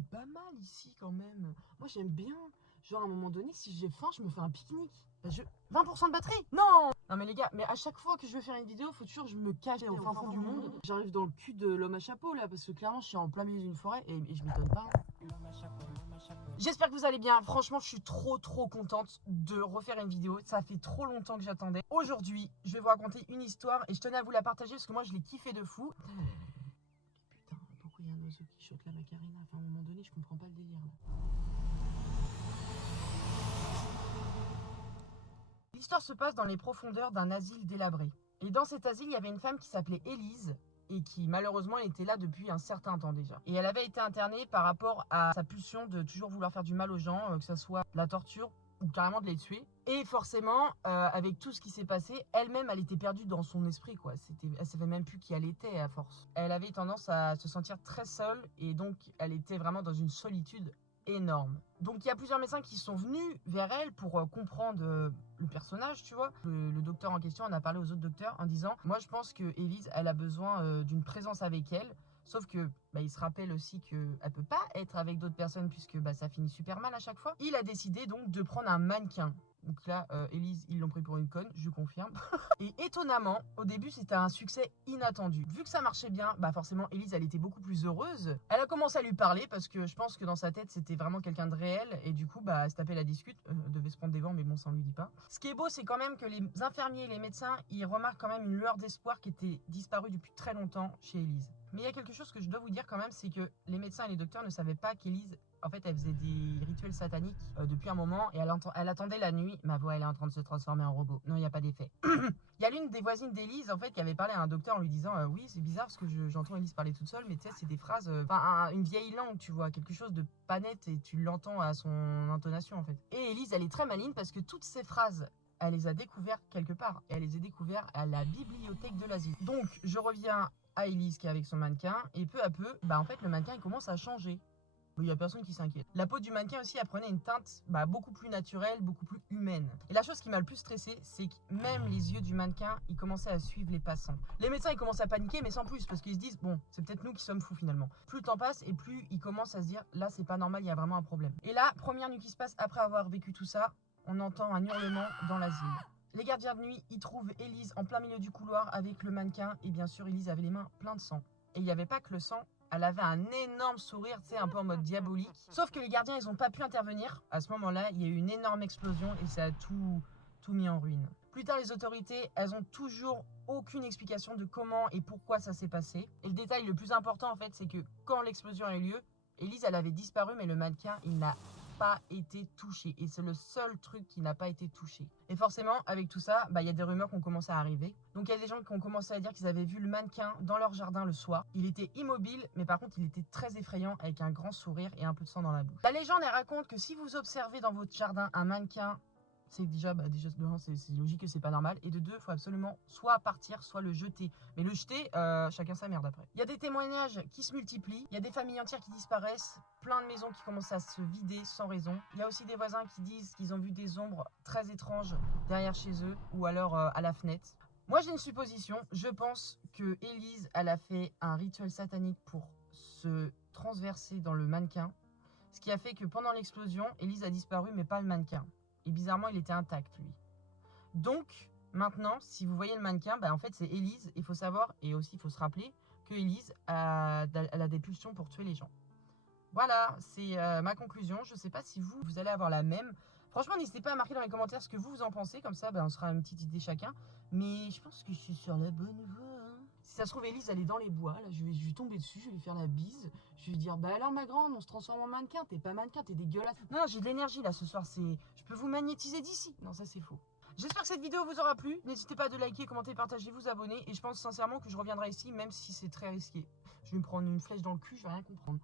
c'est pas mal ici quand même. Moi j'aime bien. Genre à un moment donné, si j'ai faim, je me fais un pique-nique. 20% de batterie? Non! Non mais les gars, mais à chaque fois que je veux faire une vidéo, faut toujours que je me cache au fin fond du monde. J'arrive dans le cul de l'homme à chapeau là, parce que clairement je suis en plein milieu d'une forêt et je m'étonne pas. L'homme à chapeau, l'homme à chapeau. J'espère que vous allez bien. Franchement, je suis trop contente de refaire une vidéo. Ça fait trop longtemps que j'attendais. Aujourd'hui, je vais vous raconter une histoire et je tenais à vous la partager parce que moi je l'ai kiffé de fou. Putain, pourquoi il y a un oiseau qui chote la macarena? Enfin, à un moment donné, je comprends pas le délire là. L'histoire se passe dans les profondeurs d'un asile délabré. Et dans cet asile, il y avait une femme qui s'appelait Élise et qui malheureusement était là depuis un certain temps déjà. Et elle avait été internée par rapport à sa pulsion de toujours vouloir faire du mal aux gens, que ce soit de la torture ou carrément de les tuer. Et forcément, avec tout ce qui s'est passé, elle-même, elle était perdue dans son esprit, quoi. Elle savait même plus qui elle était à force. Elle avait tendance à se sentir très seule et donc elle était vraiment dans une solitude énorme. Donc il y a plusieurs médecins qui sont venus vers elle pour comprendre le personnage, tu vois. Le docteur en question en a parlé aux autres docteurs en disant « Moi je pense que Élise, elle a besoin d'une présence avec elle. » Sauf que il se rappelle aussi qu'elle ne peut pas être avec d'autres personnes puisque ça finit super mal à chaque fois. Il a décidé donc de prendre un mannequin. Donc là, Élise, ils l'ont pris pour une conne, je confirme. Et étonnamment, au début, c'était un succès inattendu. Vu que ça marchait bien, forcément, Élise, elle était beaucoup plus heureuse. Elle a commencé à lui parler parce que je pense que dans sa tête, c'était vraiment quelqu'un de réel. Et du coup, elle se tapait la discute. Devait se prendre des vents, mais bon, ça on lui dit pas. Ce qui est beau, c'est quand même que les infirmiers et les médecins, ils remarquent quand même une lueur d'espoir qui était disparue depuis très longtemps chez Élise. Mais il y a quelque chose que je dois vous dire quand même, c'est que les médecins et les docteurs ne savaient pas qu'Élise, en fait, elle faisait des rituels sataniques depuis un moment et elle attendait la nuit. Ma voix, elle est en train de se transformer en robot. Non, il n'y a pas d'effet. Il y a l'une des voisines d'Élise, en fait, qui avait parlé à un docteur en lui disant oui, c'est bizarre parce que j'entends Élise parler toute seule, mais tu sais, c'est des phrases, une vieille langue, tu vois, quelque chose de pas net et tu l'entends à son intonation, en fait. Et Élise, elle est très maligne parce que toutes ces phrases, elle les a découvertes quelque part. Et elle les a découvertes à la bibliothèque de l'asile. Donc, je reviens à Élise qui est avec son mannequin et peu à peu, en fait, le mannequin, il commence à changer. Il n'y a personne qui s'inquiète. La peau du mannequin aussi, elle prenait une teinte beaucoup plus naturelle, beaucoup plus humaine. Et la chose qui m'a le plus stressé, c'est que même les yeux du mannequin, ils commençaient à suivre les passants. Les médecins, ils commencent à paniquer, mais sans plus, parce qu'ils se disent, bon, c'est peut-être nous qui sommes fous finalement. Plus le temps passe et plus ils commencent à se dire, là, c'est pas normal, il y a vraiment un problème. Et là, première nuit qui se passe après avoir vécu tout ça, on entend un hurlement dans l'asile. Les gardiens de nuit, ils trouvent Élise en plein milieu du couloir avec le mannequin, et bien sûr, Élise avait les mains pleines de sang. Et il n'y avait pas que le sang, elle avait un énorme sourire, tu sais, un peu en mode diabolique. Sauf que les gardiens, ils n'ont pas pu intervenir. À ce moment-là, il y a eu une énorme explosion et ça a tout mis en ruine. Plus tard, les autorités, elles ont toujours aucune explication de comment et pourquoi ça s'est passé. Et le détail le plus important, en fait, c'est que quand l'explosion a eu lieu, Élise, elle avait disparu, mais le mannequin, il n'a pas été touché. Et c'est le seul truc qui n'a pas été touché. Et forcément, avec tout ça, il y a des rumeurs qui ont commencé à arriver. Donc il y a des gens qui ont commencé à dire qu'ils avaient vu le mannequin dans leur jardin le soir. Il était immobile, mais par contre, il était très effrayant avec un grand sourire et un peu de sang dans la bouche. La légende, elle raconte que si vous observez dans votre jardin un mannequin, c'est déjà, de un, c'est logique que c'est pas normal. Et de deux, il faut absolument soit partir, soit le jeter. Mais le jeter, chacun sa merde après. Il y a des témoignages qui se multiplient. Il y a des familles entières qui disparaissent. Plein de maisons qui commencent à se vider sans raison. Il y a aussi des voisins qui disent qu'ils ont vu des ombres très étranges derrière chez eux ou alors à la fenêtre. Moi, j'ai une supposition. Je pense que Élise, elle a fait un rituel satanique pour se transverser dans le mannequin. Ce qui a fait que pendant l'explosion, Élise a disparu, mais pas le mannequin. Et bizarrement, il était intact, lui. Donc, maintenant, si vous voyez le mannequin, en fait, c'est Élise. Il faut savoir, et aussi, il faut se rappeler, que Élise, elle a des pulsions pour tuer les gens. Voilà, c'est ma conclusion. Je ne sais pas si vous allez avoir la même. Franchement, n'hésitez pas à marquer dans les commentaires ce que vous en pensez. Comme ça, on sera une petite idée chacun. Mais je pense que je suis sur la bonne voie. Si ça se trouve, Élise, elle est dans les bois. Là, je vais tomber dessus, je vais lui faire la bise. Je vais lui dire, alors ma grande, on se transforme en mannequin. T'es pas mannequin, t'es dégueulasse. Non, j'ai de l'énergie là ce soir. Je peux vous magnétiser d'ici. Non, ça c'est faux. J'espère que cette vidéo vous aura plu. N'hésitez pas à liker, commenter, partager, vous abonner. Et je pense sincèrement que je reviendrai ici, même si c'est très risqué. Je vais me prendre une flèche dans le cul, je vais rien comprendre.